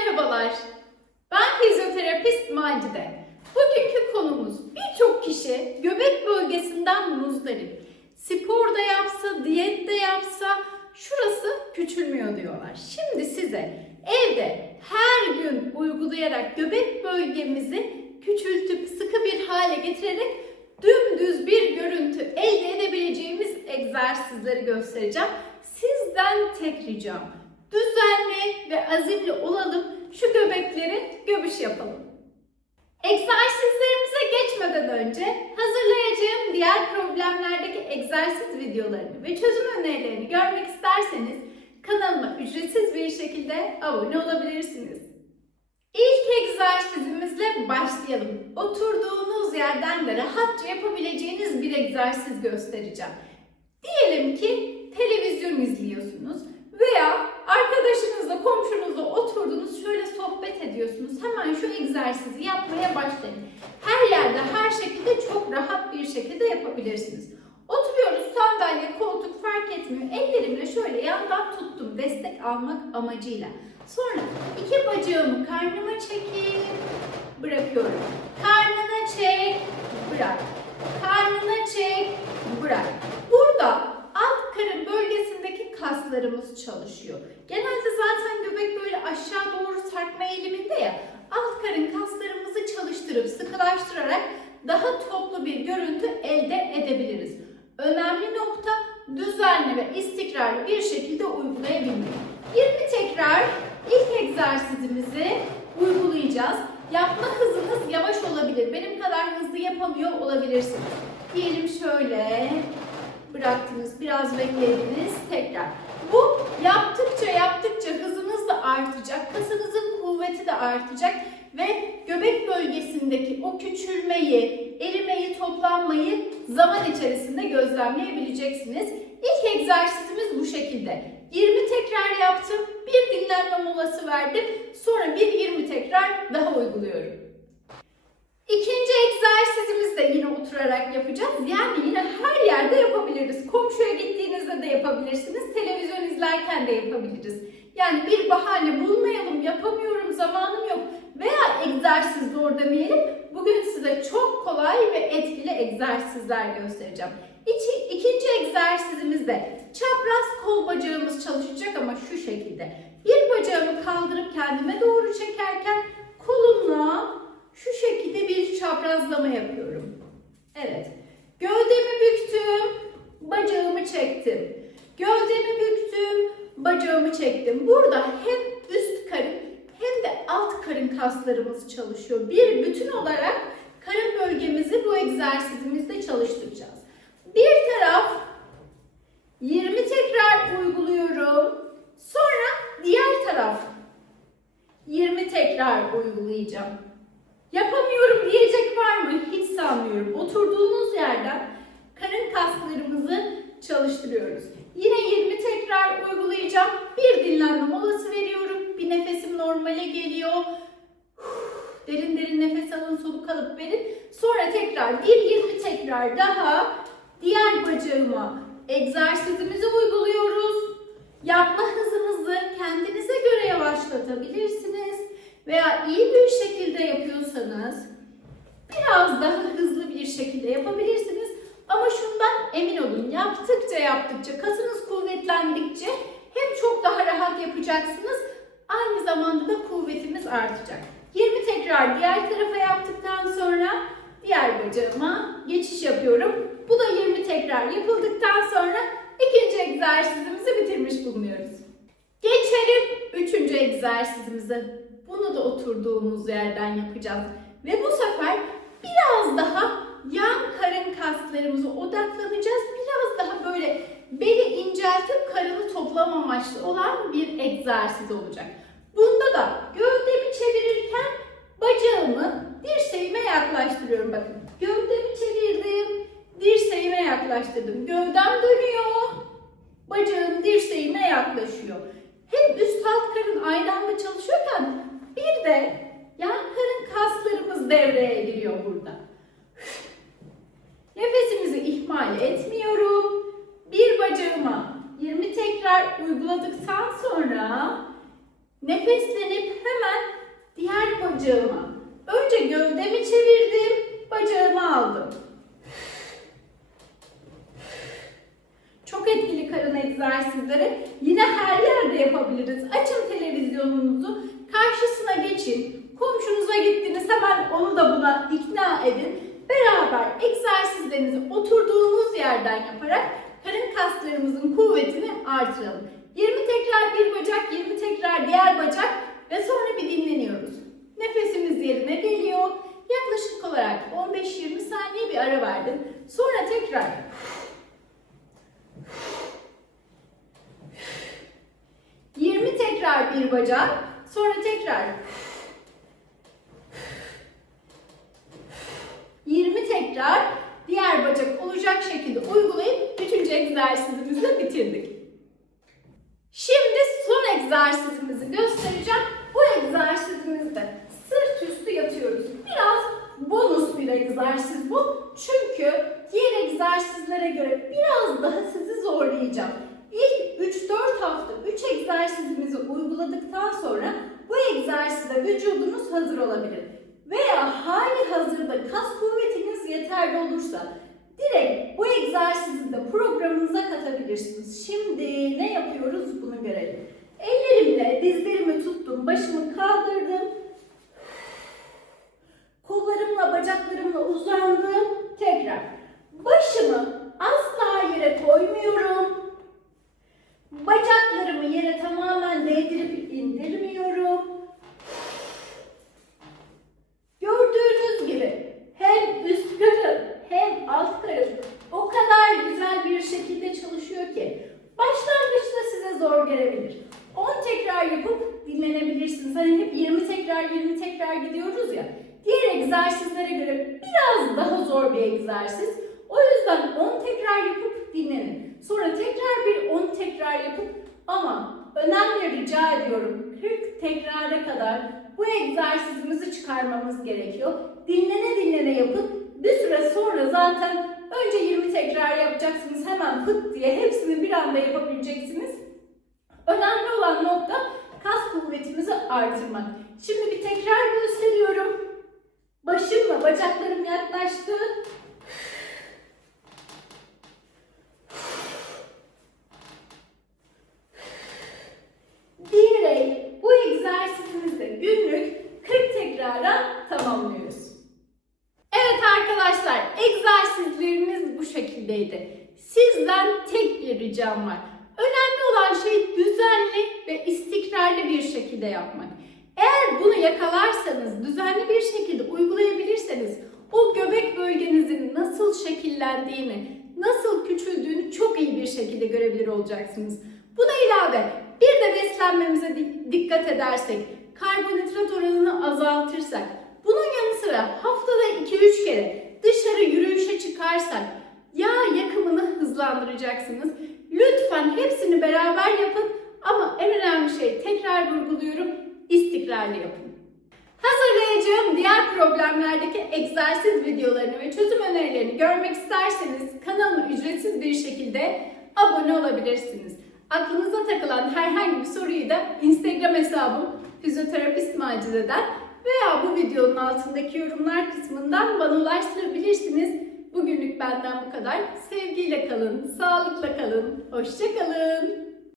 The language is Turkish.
Merhabalar. Ben fizyoterapist Macide. Bugünkü konumuz birçok kişi göbek bölgesinden muzdarip. Spor da yapsa, diyet de yapsa şurası küçülmüyor diyorlar. Şimdi size evde her gün uygulayarak göbek bölgemizi küçültüp sıkı bir hale getirerek dümdüz bir görüntü elde edebileceğimiz egzersizleri göstereceğim. Sizden tek ricam düzenli ve azimli olalım. Şu göbekleri göbüş yapalım. Egzersizlerimize geçmeden önce hazırlayacağım diğer problemlerdeki egzersiz videolarını ve çözüm önerilerini görmek isterseniz kanalıma ücretsiz bir şekilde abone olabilirsiniz. İlk egzersizimizle başlayalım. Oturduğunuz yerden de rahatça yapabileceğiniz bir egzersiz göstereceğim. Diyelim ki televizyon izliyorsunuz veya arkadaşınızla, komşunuzla oturdunuz, şöyle sohbet ediyorsunuz. Hemen şu egzersizi yapmaya başlayın. Her yerde, her şekilde çok rahat bir şekilde yapabilirsiniz. Oturuyoruz, sandalye, koltuk fark etmiyor. Ellerimle şöyle yandan tuttum, destek almak amacıyla. Sonra iki bacağımı karnıma çekip bırakıyorum. Karnına çek, bırak. Karnına çek, bırak. Burada alt karın bölgesindeki kaslarımız çalışıyor. Genelde zaten göbek böyle aşağı doğru sarkma eğiliminde ya. Alt karın kaslarımızı çalıştırıp sıkılaştırarak daha toplu bir görüntü elde edebiliriz. Önemli nokta düzenli ve istikrarlı bir şekilde uygulayabilmek. 20 tekrar ilk egzersizimizi uygulayacağız. Yapma hızınız yavaş olabilir. Benim kadar hızlı yapamıyor olabilirsiniz. Diyelim şöyle bıraktınız, biraz beklediniz, tekrar. Bu yaptıkça yaptıkça hızınız da artacak, kasınızın kuvveti de artacak ve göbek bölgesindeki o küçülmeyi, erimeyi, toplanmayı zaman içerisinde gözlemleyebileceksiniz. İlk egzersizimiz bu şekilde. 20 tekrar yaptım, bir dinlenme molası verdim, sonra bir 20 tekrar daha uyguluyorum. İkinci egzersizimizi de yine oturarak yapacağız. Yani yine her yerde yapabiliriz. Komşuya gittiğinizde de yapabilirsiniz. Televizyon izlerken de yapabiliriz. Yani bir bahane bulmayalım, yapamıyorum, egzersiz zor demeyelim. Bugün size çok kolay ve etkili egzersizler göstereceğim. İki, ikinci egzersizimizde çapraz kol bacağımız çalışacak ama şu şekilde. Bir bacağımı kaldırıp kendime doğru çekerken kolumla şu şekilde bir çaprazlama yapıyorum. Evet. Gövdemi büktüm, bacağımı çektim. Gövdemi büktüm, bacağımı çektim. Burada hem üst karın hem de alt karın kaslarımız çalışıyor. Bir bütün olarak karın bölgemizi bu egzersizimizde çalıştıracağız. Bir taraf 20 tekrar uyguluyorum. Sonra diğer taraf 20 tekrar uygulayacağım. Yapamıyorum diyecek var mı? Hiç sanmıyorum. Oturduğunuz yerden karın kaslarımızı çalıştırıyoruz. Yine 20 tekrar uygulayacağım. Bir dinlenme molası veriyorum. Bir nefesim normale geliyor. Derin derin nefes alın, soluk alıp verin. Sonra tekrar bir 20 tekrar daha diğer bacağıma egzersizimizi uyguluyoruz. Yapma hızınızı kendinize göre yavaşlatabilirsiniz veya iyi bir şekilde yapıyorsanız biraz daha hızlı bir şekilde yapabilirsiniz. Ama şundan emin olun yaptıkça yaptıkça kasınız kuvvetlendikçe hem çok daha rahat yapacaksınız aynı zamanda da kuvvetimiz artacak. 20 tekrar diğer tarafa yaptıktan sonra diğer bacağıma geçiş yapıyorum. Bu da 20 tekrar yapıldıktan sonra ikinci egzersizimizi bitirmiş bulunuyoruz. Geçelim üçüncü egzersizimize. Bunu da oturduğumuz yerden yapacağız. Ve bu sefer biraz daha yan karın kaslarımıza odaklanacağız. Biraz daha böyle beli inceltip karını toplama amaçlı olan bir egzersiz olacak. Bunda da gövdemi çevirirken bacağımı dirseğime yaklaştırıyorum. Bakın gövdemi çevirdim, dirseğime yaklaştırdım. Gövdem dönüyor, bacağım dirseğime yaklaşıyor. Hem üst alt karın aynı anda çalışıyorken bir de yan karın kaslarımız devreye giriyor burada. Nefesimizi ihmal etmiyorum. Bir bacağıma 20 tekrar uyguladıktan sonra nefeslenip hemen diğer bacağıma. Önce gövdemi çevirdim, bacağımı aldım. Çok etkili karın egzersizleri. Yine her yerde yapabiliriz. Açın televizyonunuzu, karşısına geçin. Komşunuza gittiniz hemen onu da buna ikna edin. Beraber egzersizlerinizi oturduğunuz yerden yaparak karın kaslarımızın kuvvetini artıralım. 20 tekrar bir bacak, 20 tekrar diğer bacak ve sonra bir dinleniyoruz. Nefesimiz yerine geliyor. Yaklaşık olarak 15-20 saniye bir ara verdim. Sonra tekrar 20 tekrar bir bacak, sonra tekrar 20 tekrar diğer bacak olacak şekilde uygulayıp bütünce egzersizimizi bitirdik. Şimdi son egzersizimizi göstereceğim. Bu egzersizimizde üstü yatıyoruz. Biraz bonus bir egzersiz bu. Çünkü diğer egzersizlere göre biraz daha sizi zorlayacağım. İlk 3-4 hafta 3 egzersizimizi uyguladıktan sonra bu egzersize vücudunuz hazır olabilir. Veya hali hazırda kas kuvvetiniz yeterli olursa direkt bu egzersizi de programınıza katabilirsiniz. Şimdi ne yapıyoruz bunu görelim. Ellerimle dizlerimi tuttum, başımı kaldırdım. Kollarımla, bacaklarımla uzandım. Tekrar. Başımı asla yere koymuyorum. Bacaklarımı yere tamamen değdirip indirmiyorum. Gördüğünüz gibi hem üst karın hem alt karın o kadar güzel bir şekilde çalışıyor ki başlangıçta size zor gelebilir. 10 tekrar yapıp dinlenebilirsiniz. Hani hep 20 tekrar 20 tekrar gidiyoruz ya. Diğer egzersizlere göre biraz daha zor bir egzersiz. O yüzden 10 tekrar yapıp dinlenin. Sonra tekrar bir 10 tekrar yapıp ama önemli rica ediyorum 40 tekrara kadar bu egzersizimizi çıkarmamız gerekiyor. Dinlene dinlene yapıp bir süre sonra zaten önce 20 tekrar yapacaksınız hemen fıt diye hepsini bir anda yapabileceksiniz. Önemli olan nokta kas kuvvetimizi artırmak. Şimdi bir tekrar gösteriyorum. Başımla bacaklarım yaklaştı. diyerek bu egzersizimizde günlük 40 tekrara tamamlıyoruz. Evet arkadaşlar egzersizlerimiz bu şekildeydi. Sizden tek bir ricam var. Önemli olan şey düzenli ve istikrarlı bir şekilde yapmak. Eğer bunu yakalarsanız, düzenli bir şekilde uygulayabilirseniz o göbek bölgenizin nasıl şekillendiğini, nasıl küçüldüğünü çok iyi bir şekilde görebilir olacaksınız. Buna ilave bir de beslenmemize di- dikkat edersek, karbonhidrat oranını azaltırsak, bunun yanı sıra haftada 2-3 kere dışarı yürüyüşe çıkarsak, yağ yakımını hızlandıracaksınız. Lütfen hepsini beraber yapın ama en önemli şey tekrar vurguluyorum, istikrarlı yapın. Hazırlayacağım diğer problemlerdeki egzersiz videolarını ve çözüm önerilerini görmek isterseniz kanalıma ücretsiz bir şekilde abone olabilirsiniz. Aklınıza takılan herhangi bir soruyu da Instagram hesabım fizyoterapist Macide'den veya bu videonun altındaki yorumlar kısmından bana ulaştırabilirsiniz. Bugünlük benden bu kadar. Sevgiyle kalın, sağlıkla kalın, hoşça kalın.